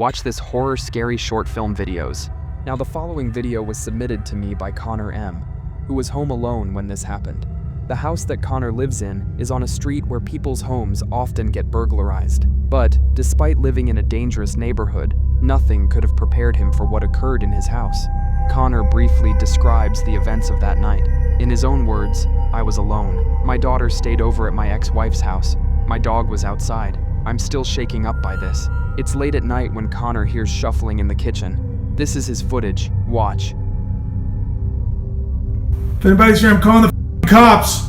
Watch this horror scary short film videos. Now the following video was submitted to me by Connor M., who was home alone when this happened. The house that Connor lives in is on a street where people's homes often get burglarized. But despite living in a dangerous neighborhood, nothing could have prepared him for what occurred in his house. Connor briefly describes the events of that night. In his own words, "I was alone. My daughter stayed over at my ex-wife's house. My dog was outside. I'm still shaken up by this." It's late at night when Connor hears shuffling in the kitchen. This is his footage. Watch. If anybody's here, I'm calling the cops.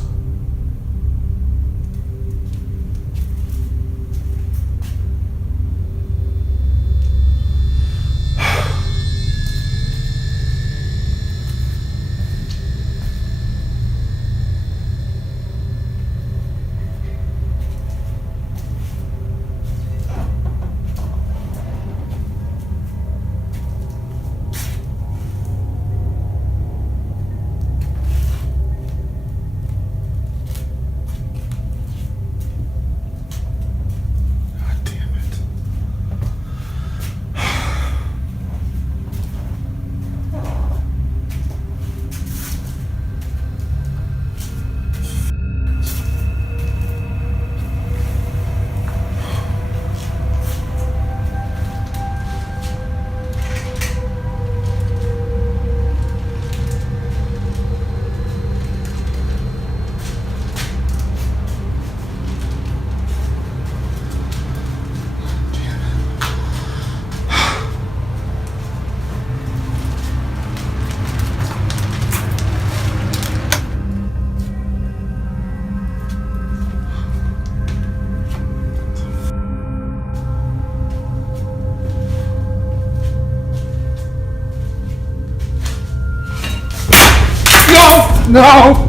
No!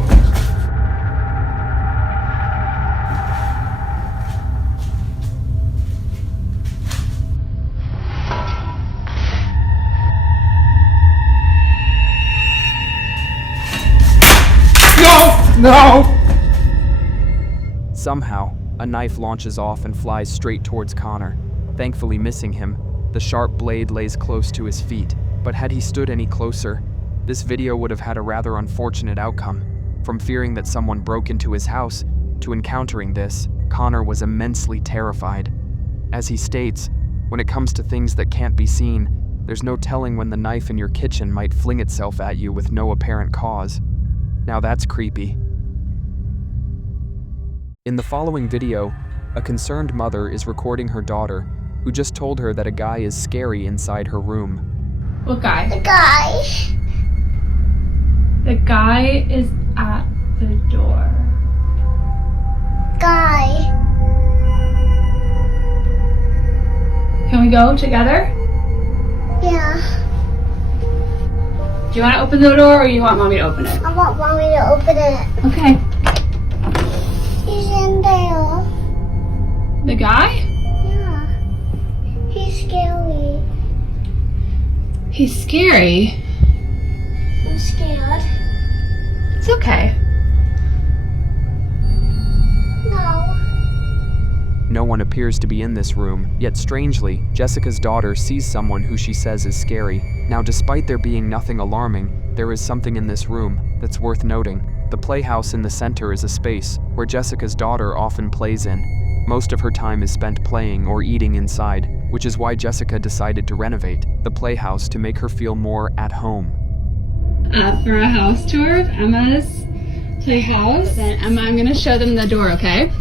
No! Somehow, a knife launches off and flies straight towards Connor, thankfully missing him. The sharp blade lays close to his feet, but had he stood any closer, this video would have had a rather unfortunate outcome. From fearing that someone broke into his house to encountering this, Connor was immensely terrified. As he states, when it comes to things that can't be seen, there's no telling when the knife in your kitchen might fling itself at you with no apparent cause. Now that's creepy. In the following video, a concerned mother is recording her daughter, who just told her that a guy is scary inside her room. What guy? The guy. The guy is at the door. Guy. Can we go together? Yeah. Do you want to open the door or you want mommy to open it? I want mommy to open it. Okay. He's in there. The guy? Yeah. He's scary. He's scary. I'm scared. It's okay. No. No one appears to be in this room, yet strangely, Jessica's daughter sees someone who she says is scary. Now, despite there being nothing alarming, there is something in this room that's worth noting. The playhouse in the center is a space where Jessica's daughter often plays in. Most of her time is spent playing or eating inside, which is why Jessica decided to renovate the playhouse to make her feel more at home. For a house tour of Emma's playhouse. Then Emma, I'm gonna show them the door, okay?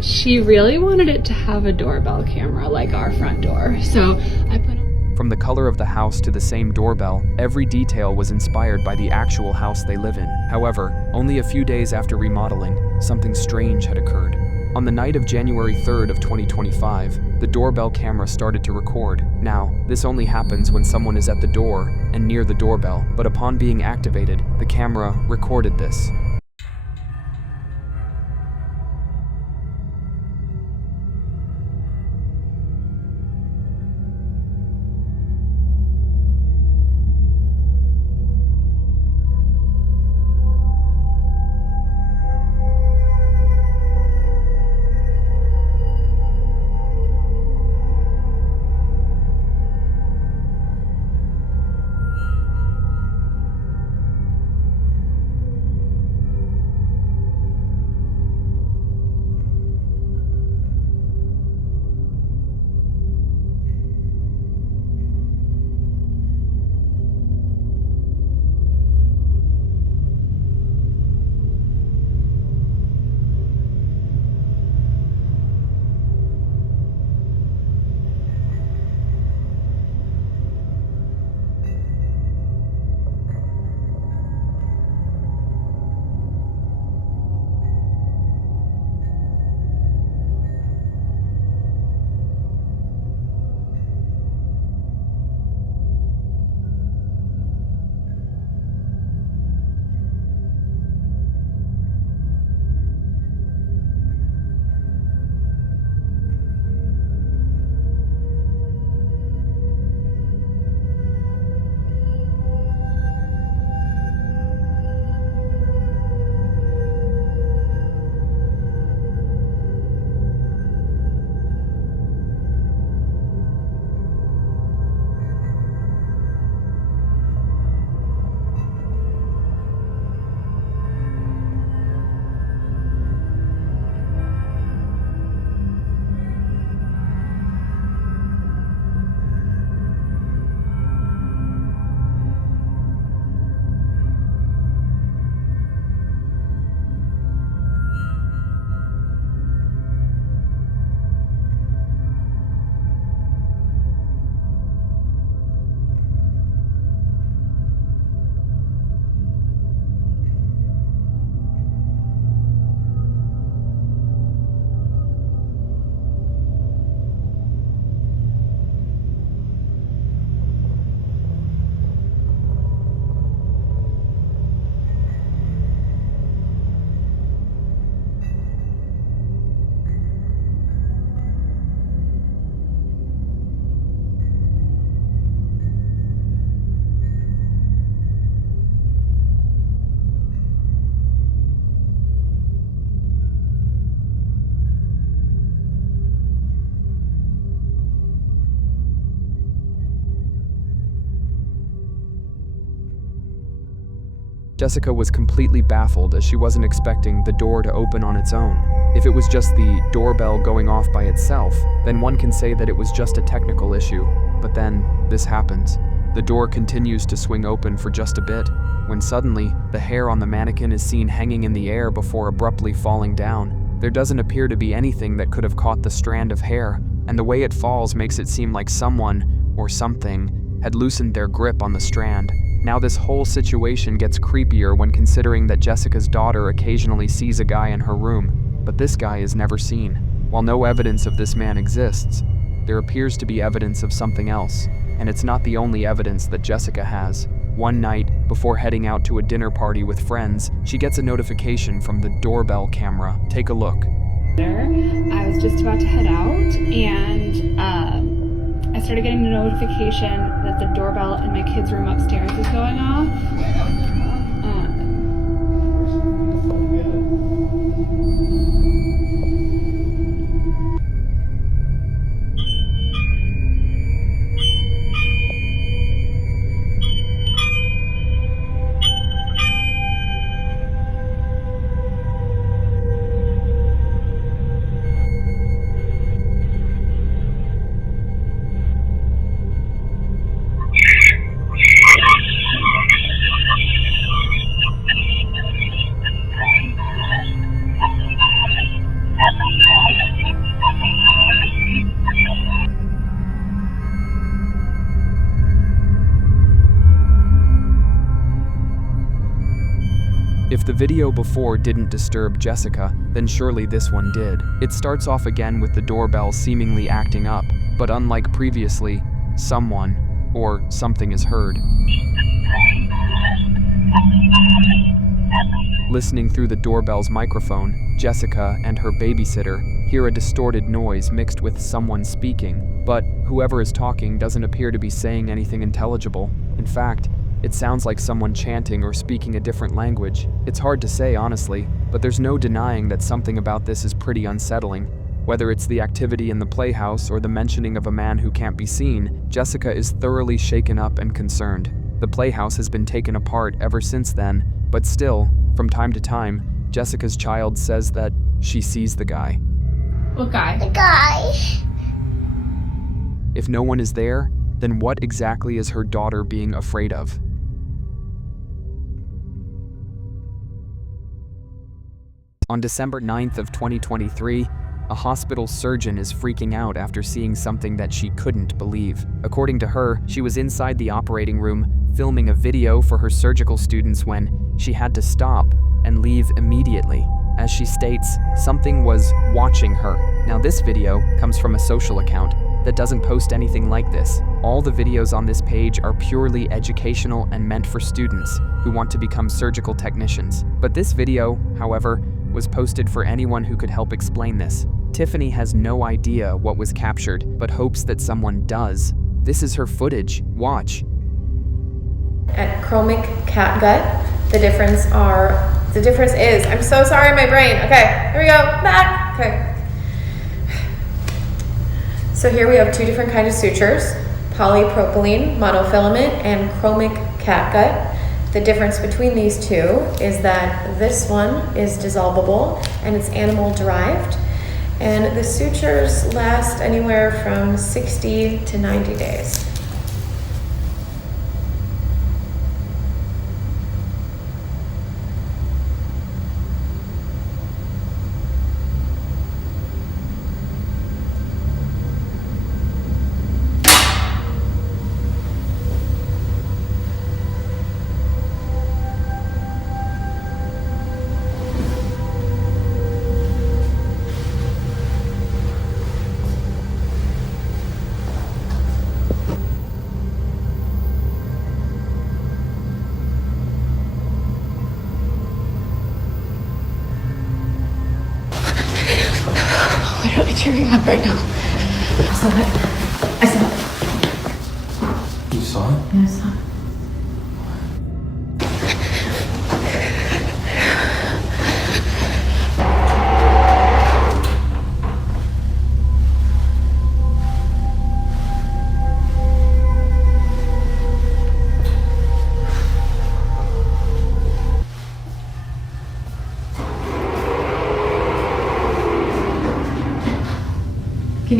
She really wanted it to have a doorbell camera like our front door, so I put on. From the color of the house to the same doorbell, every detail was inspired by the actual house they live in. However, only a few days after remodeling, something strange had occurred. On the night of January 3rd of 2025, the doorbell camera started to record. Now, this only happens when someone is at the door and near the doorbell, but upon being activated, the camera recorded this. Jessica was completely baffled as she wasn't expecting the door to open on its own. If it was just the doorbell going off by itself, then one can say that it was just a technical issue. But then, this happens. The door continues to swing open for just a bit, when suddenly, the hair on the mannequin is seen hanging in the air before abruptly falling down. There doesn't appear to be anything that could have caught the strand of hair, and the way it falls makes it seem like someone, or something, had loosened their grip on the strand. Now this whole situation gets creepier when considering that Jessica's daughter occasionally sees a guy in her room, but this guy is never seen. While no evidence of this man exists, there appears to be evidence of something else, and it's not the only evidence that Jessica has. One night, before heading out to a dinner party with friends, she gets a notification from the doorbell camera. Take a look. I was just about to head out, and I started getting a notification that the doorbell in my kids' room upstairs is going off. If the video before didn't disturb Jessica, then surely this one did. It starts off again with the doorbell seemingly acting up, but unlike previously, someone or something is heard. Listening through the doorbell's microphone, Jessica and her babysitter hear a distorted noise mixed with someone speaking, but whoever is talking doesn't appear to be saying anything intelligible. In fact, it sounds like someone chanting or speaking a different language. It's hard to say, honestly, but there's no denying that something about this is pretty unsettling. Whether it's the activity in the playhouse or the mentioning of a man who can't be seen, Jessica is thoroughly shaken up and concerned. The playhouse has been taken apart ever since then, but still, from time to time, Jessica's child says that she sees the guy. What guy? The guy. If no one is there, then what exactly is her daughter being afraid of? On December 9th of 2023, a hospital surgeon is freaking out after seeing something that she couldn't believe. According to her, she was inside the operating room filming a video for her surgical students when she had to stop and leave immediately. As she states, something was watching her. Now this video comes from a social account that doesn't post anything like this. All the videos on this page are purely educational and meant for students who want to become surgical technicians. But this video, however, was posted for anyone who could help explain this. Tiffany has no idea what was captured, but hopes that someone does. This is her footage. Watch. At chromic catgut, the difference is, I'm so sorry, my brain. Okay, here we go, back. Okay. So here we have two different kinds of sutures, polypropylene monofilament and chromic catgut. The difference between these two is that this one is dissolvable and it's animal derived, and the sutures last anywhere from 60 to 90 days. Literally tearing up right now. I saw it. I saw it. You saw it? Yeah, I saw it.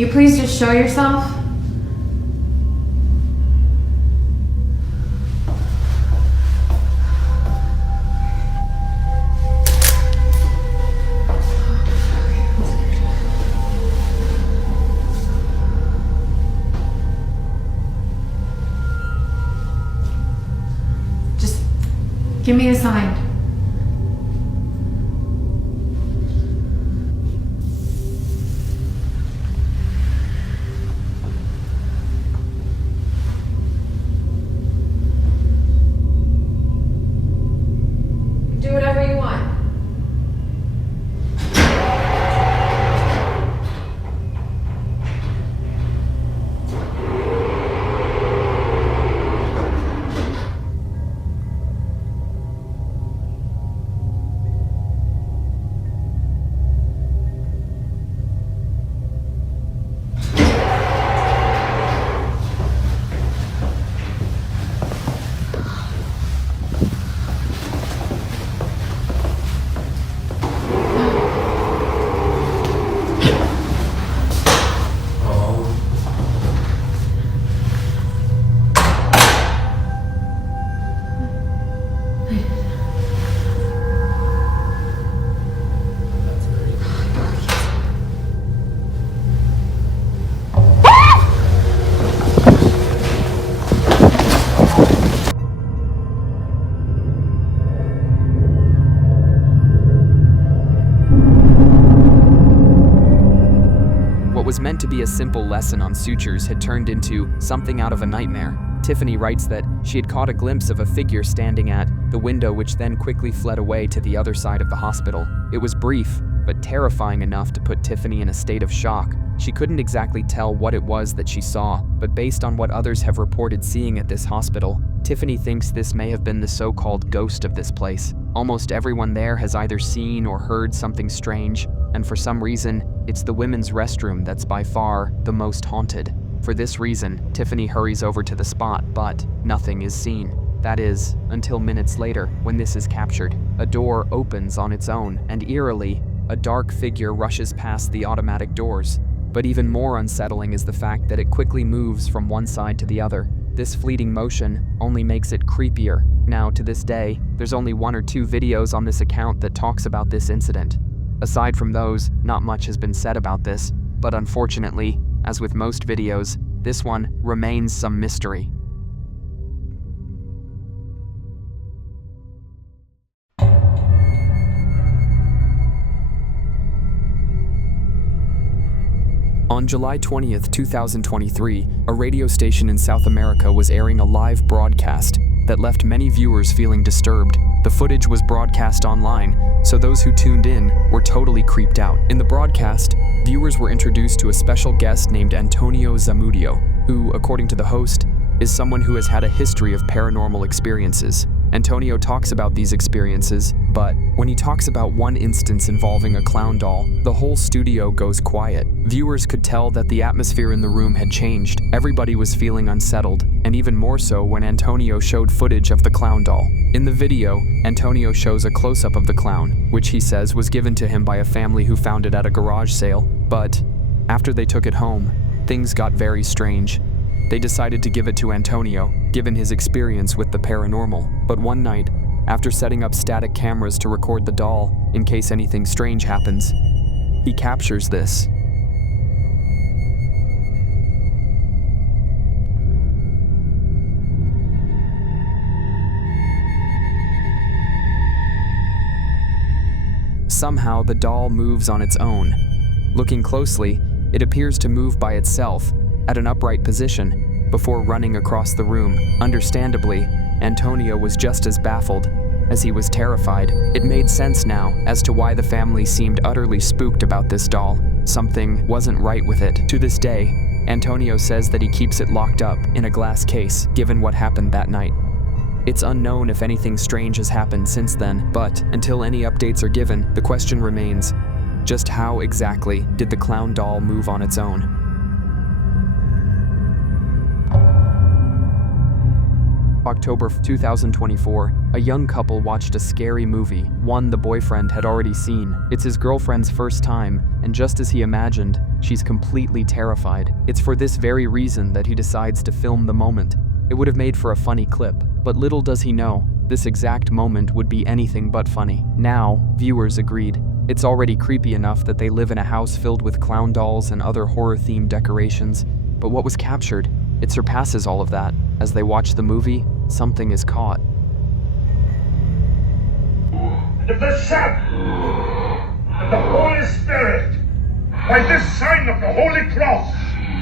you please just show yourself? Just give me a sign. Do whatever you want. What was meant to be a simple lesson on sutures had turned into something out of a nightmare. Tiffany writes that she had caught a glimpse of a figure standing at the window, which then quickly fled away to the other side of the hospital. It was brief, but terrifying enough to put Tiffany in a state of shock. She couldn't exactly tell what it was that she saw, but based on what others have reported seeing at this hospital, Tiffany thinks this may have been the so-called ghost of this place. Almost everyone there has either seen or heard something strange, and for some reason, it's the women's restroom that's by far the most haunted. For this reason, Tiffany hurries over to the spot, but nothing is seen. That is, until minutes later, when this is captured. A door opens on its own, and eerily, a dark figure rushes past the automatic doors. But even more unsettling is the fact that it quickly moves from one side to the other. This fleeting motion only makes it creepier. Now, to this day, there's only 1 or 2 videos on this account that talks about this incident. Aside from those, not much has been said about this, but unfortunately, as with most videos, this one remains some mystery. On July 20th, 2023, a radio station in South America was airing a live broadcast that left many viewers feeling disturbed. The footage was broadcast online, so those who tuned in were totally creeped out. In the broadcast, viewers were introduced to a special guest named Antonio Zamudio, who, according to the host, is someone who has had a history of paranormal experiences. Antonio talks about these experiences, but when he talks about one instance involving a clown doll, the whole studio goes quiet. Viewers could tell that the atmosphere in the room had changed. Everybody was feeling unsettled, and even more so when Antonio showed footage of the clown doll. In the video, Antonio shows a close-up of the clown, which he says was given to him by a family who found it at a garage sale. But after they took it home, things got very strange. They decided to give it to Antonio, given his experience with the paranormal. But one night, after setting up static cameras to record the doll in case anything strange happens, he captures this. Somehow, the doll moves on its own. Looking closely, it appears to move by itself, at an upright position, before running across the room. Understandably, Antonio was just as baffled as he was terrified. It made sense now as to why the family seemed utterly spooked about this doll. Something wasn't right with it. To this day, Antonio says that he keeps it locked up in a glass case, given what happened that night. It's unknown if anything strange has happened since then, but until any updates are given, the question remains, just how exactly did the clown doll move on its own? October 2024, a young couple watched a scary movie, one the boyfriend had already seen. It's his girlfriend's first time, and just as he imagined, She's completely terrified. It's for this very reason that he decides to film the moment. It would have made for a funny clip, but little does he know, this exact moment would be anything but funny. Now, viewers agreed. It's already creepy enough that they live in a house filled with clown dolls and other horror-themed decorations, but what was captured, it surpasses all of that. As they watch the movie, something is caught. And of the Son, and the Holy Spirit, by this sign of the Holy Cross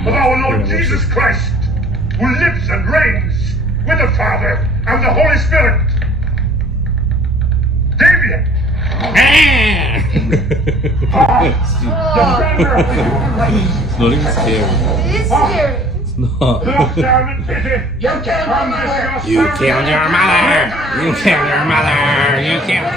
of our Lord Jesus Christ, who lives and reigns with the Father and the Holy Spirit. Damien! It's not even scary. It is scary. It's not. Look down and pity. You killed your mother. You killed your mother! You killed your mother! You killed...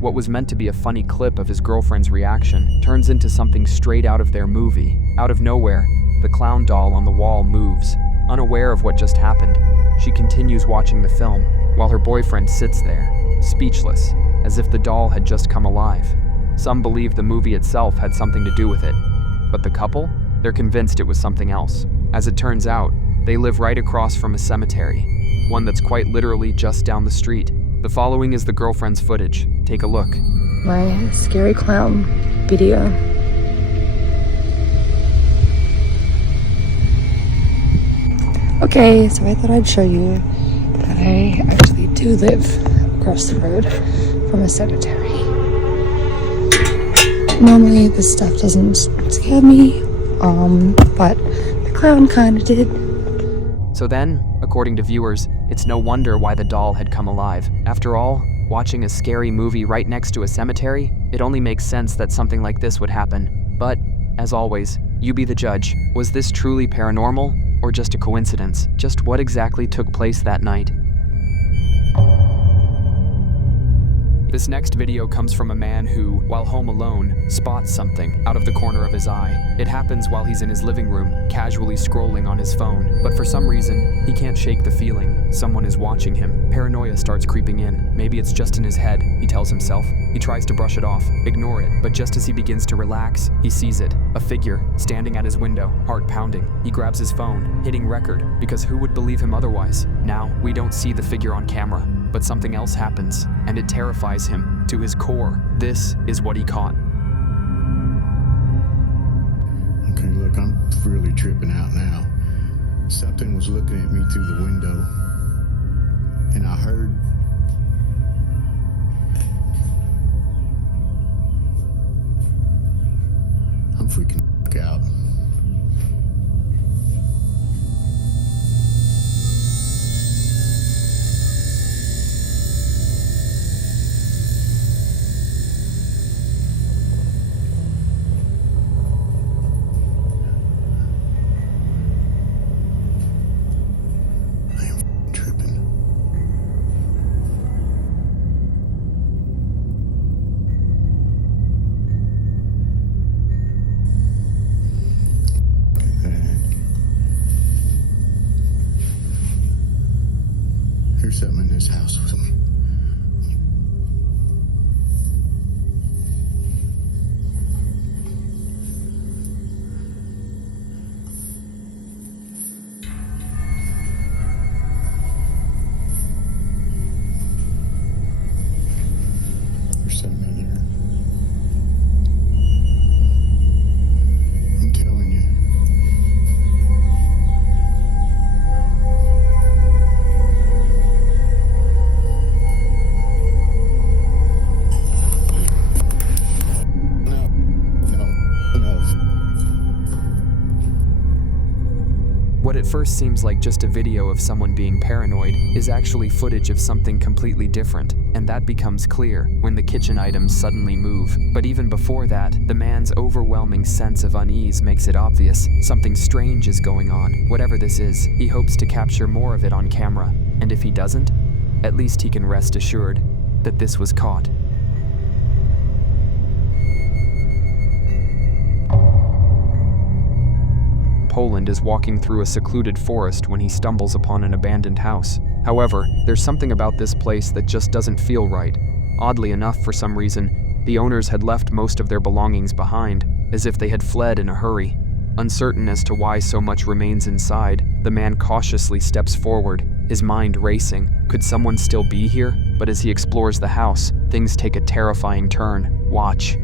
What was meant to be a funny clip of his girlfriend's reaction turns into something straight out of their movie. Out of nowhere, the clown doll on the wall moves. Unaware of what just happened, she continues watching the film while her boyfriend sits there, speechless, as if the doll had just come alive. Some believe the movie itself had something to do with it, but the couple? They're convinced it was something else. As it turns out, they live right across from a cemetery, one that's quite literally just down the street. The following is the girlfriend's footage. Take a look. My scary clown video. Okay, so I thought I'd show you that I actually do live across the road from a cemetery. Normally this stuff doesn't scare me, but the clown kind of did. So then, according to viewers, it's no wonder why the doll had come alive. After all, watching a scary movie right next to a cemetery, it only makes sense that something like this would happen. But, as always, you be the judge. Was this truly paranormal, or just a coincidence? Just what exactly took place that night? This next video comes from a man who, while home alone, spots something out of the corner of his eye. It happens while he's in his living room, casually scrolling on his phone. But for some reason, he can't shake the feeling someone is watching him. Paranoia starts creeping in. Maybe it's just in his head, he tells himself. He tries to brush it off, ignore it, but just as he begins to relax, he sees it. A figure, standing at his window, heart pounding. He grabs his phone, hitting record, because who would believe him otherwise? Now, we don't see the figure on camera, but something else happens, and it terrifies him to his core. This is what he caught. Okay, look, I'm really tripping out now. Something was looking at me through the window, and I heard... I'm freaking out. There's something in this house with me. There's something in here. I'm telling you. What at first seems like just a video of someone being paranoid is actually footage of something completely different, and that becomes clear when the kitchen items suddenly move. But even before that, the man's overwhelming sense of unease makes it obvious something strange is going on. Whatever this is, he hopes to capture more of it on camera, and if he doesn't, at least he can rest assured that this was caught. Poland is walking through a secluded forest when he stumbles upon an abandoned house. However, there's something about this place that just doesn't feel right. Oddly enough, for some reason, the owners had left most of their belongings behind, as if they had fled in a hurry. Uncertain as to why so much remains inside, the man cautiously steps forward, his mind racing. Could someone still be here? But as he explores the house, things take a terrifying turn. Watch.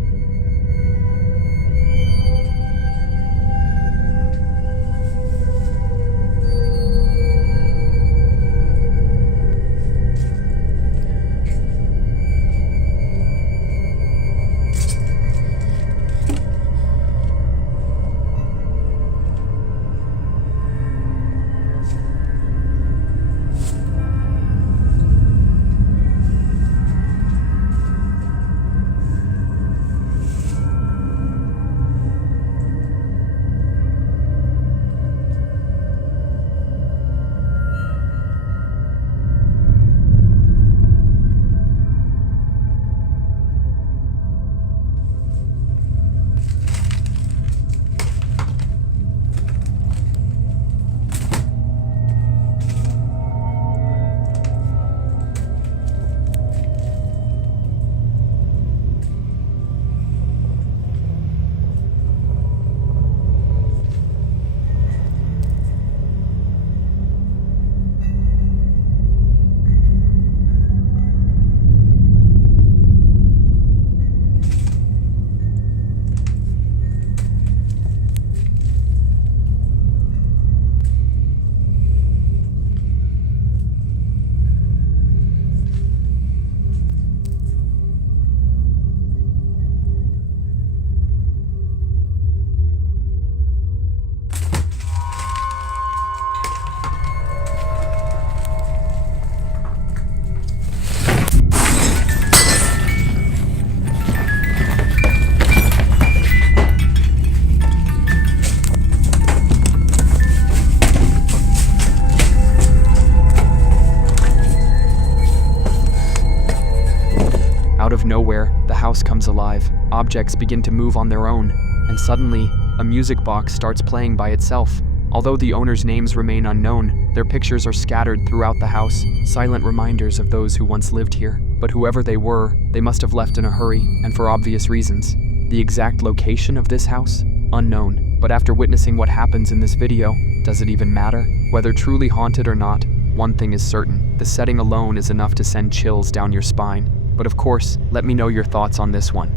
Out of nowhere, the house comes alive. Objects begin to move on their own, and suddenly, a music box starts playing by itself. Although the owners' names remain unknown, their pictures are scattered throughout the house, silent reminders of those who once lived here. But whoever they were, they must have left in a hurry, and for obvious reasons. The exact location of this house? Unknown. But after witnessing what happens in this video, does it even matter? Whether truly haunted or not, one thing is certain. The setting alone is enough to send chills down your spine. But of course, let me know your thoughts on this one.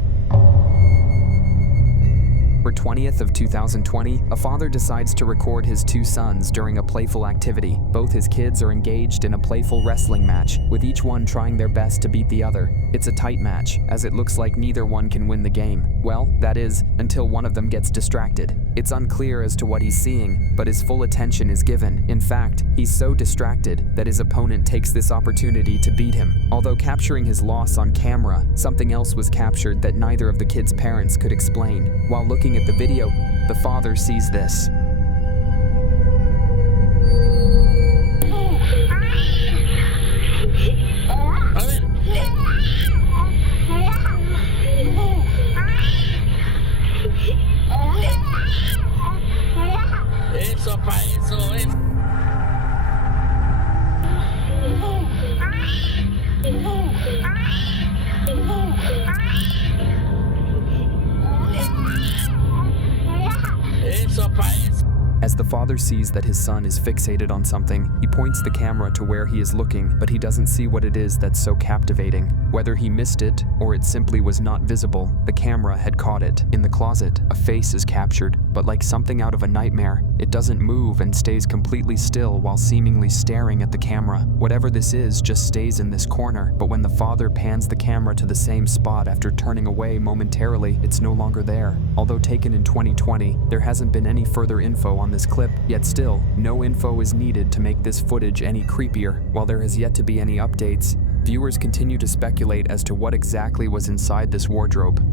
October 20th of 2020, a father decides to record his two sons during a playful activity. Both his kids are engaged in a playful wrestling match, with each one trying their best to beat the other. It's a tight match, as it looks like neither one can win the game. Well, that is, until one of them gets distracted. It's unclear as to what he's seeing, but his full attention is given. In fact, he's so distracted that his opponent takes this opportunity to beat him. Although capturing his loss on camera, something else was captured that neither of the kids' parents could explain. While looking at the video, the father sees this. As the father sees that his son is fixated on something, he points the camera to where he is looking, but he doesn't see what it is that's so captivating. Whether he missed it, or it simply was not visible, the camera had caught it. In the closet, a face is captured, but like something out of a nightmare, it doesn't move and stays completely still while seemingly staring at the camera. Whatever this is just stays in this corner, but when the father pans the camera to the same spot after turning away momentarily, it's no longer there. Although taken in 2020, there hasn't been any further info on this clip, yet still, no info is needed to make this footage any creepier. While there has yet to be any updates, viewers continue to speculate as to what exactly was inside this wardrobe.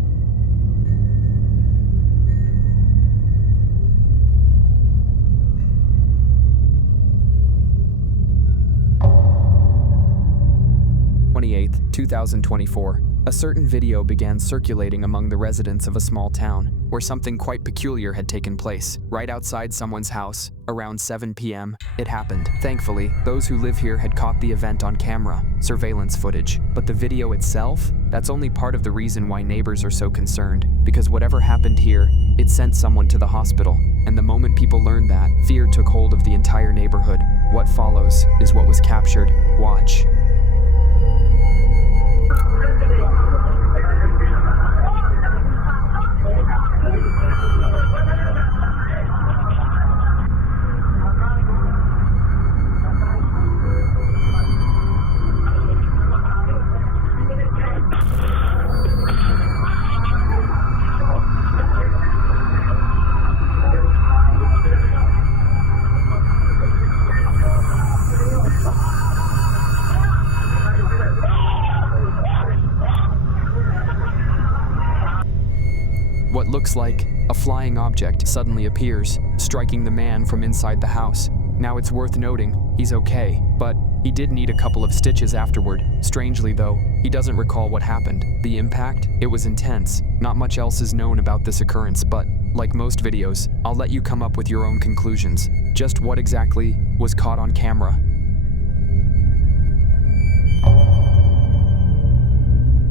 October 28th, 2024. A certain video began circulating among the residents of a small town, where something quite peculiar had taken place. Right outside someone's house, around 7 p.m., it happened. Thankfully, those who live here had caught the event on camera, surveillance footage. But the video itself? That's only part of the reason why neighbors are so concerned, because whatever happened here, it sent someone to the hospital. And the moment people learned that, fear took hold of the entire neighborhood. What follows is what was captured. Watch. What looks like a flying object suddenly appears, striking the man from inside the house. Now it's worth noting, he's okay, but he did need a couple of stitches afterward. Strangely though, he doesn't recall what happened. The impact? It was intense. Not much else is known about this occurrence, but like most videos, I'll let you come up with your own conclusions. Just what exactly was caught on camera?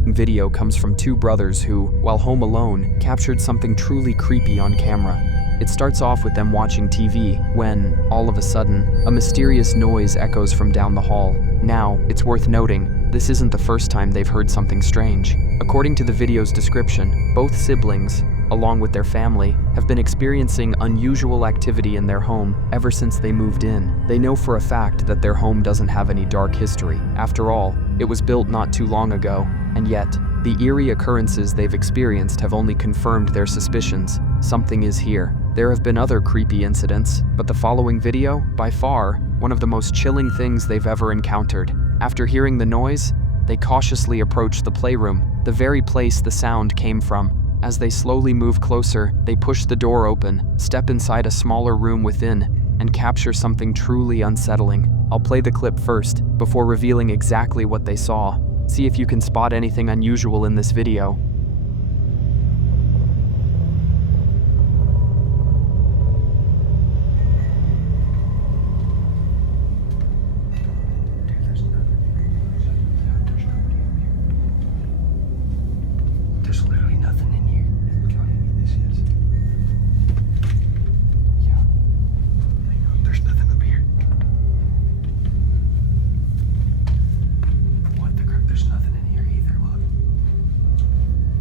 Video comes from two brothers who, while home alone, captured something truly creepy on camera. It starts off with them watching TV when, all of a sudden, a mysterious noise echoes from down the hall. Now, it's worth noting, this isn't the first time they've heard something strange. According to the video's description, both siblings, along with their family, have been experiencing unusual activity in their home ever since they moved in. They know for a fact that their home doesn't have any dark history. After all, it was built not too long ago, and yet, the eerie occurrences they've experienced have only confirmed their suspicions. Something is here. There have been other creepy incidents, but the following video, by far, one of the most chilling things they've ever encountered. After hearing the noise, they cautiously approach the playroom, the very place the sound came from. As they slowly move closer, they push the door open, step inside a smaller room within, and capture something truly unsettling. I'll play the clip first, before revealing exactly what they saw. See if you can spot anything unusual in this video. There's literally nothing in here. Look how heavy this is. Yeah. There's nothing up here. What the crap? There's nothing in here either. Look.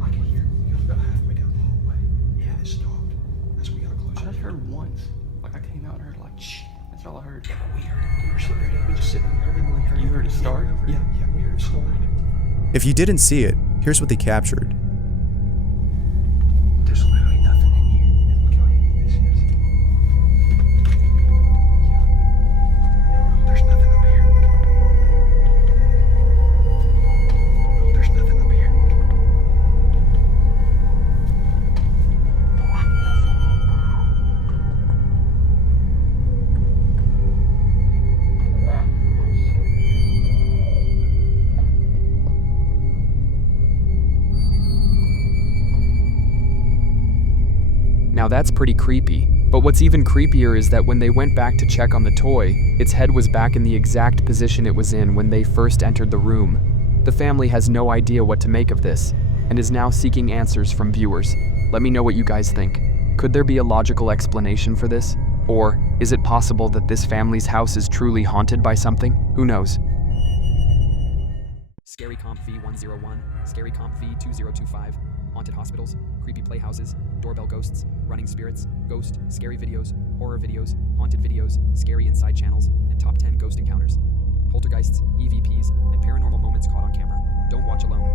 I can hear it. It goes about halfway down the hallway. Yeah, it stopped. That's when we got close. I just heard once. Like I came out and heard like shh. That's all I heard. Yeah, but we heard it. We were sitting there. We just sitting there. We heard. You heard it start? Yeah, we heard it start. If you didn't see it, here's what they captured. There's literally nothing in here. Look how heavy this is. Yeah. There's nothing up here. There's nothing up here. Now that's pretty creepy, but what's even creepier is that when they went back to check on the toy, its head was back in the exact position it was in when they first entered the room. The family has no idea what to make of this, and is now seeking answers from viewers. Let me know what you guys think. Could there be a logical explanation for this? Or is it possible that this family's house is truly haunted by something? Who knows? Scary Comp V101, Scary Comp V2025, haunted hospitals, creepy playhouses, doorbell ghosts, running spirits, ghost, scary videos, horror videos, haunted videos, scary inside channels, and top 10 ghost encounters. Poltergeists, EVPs, and paranormal moments caught on camera. Don't watch alone.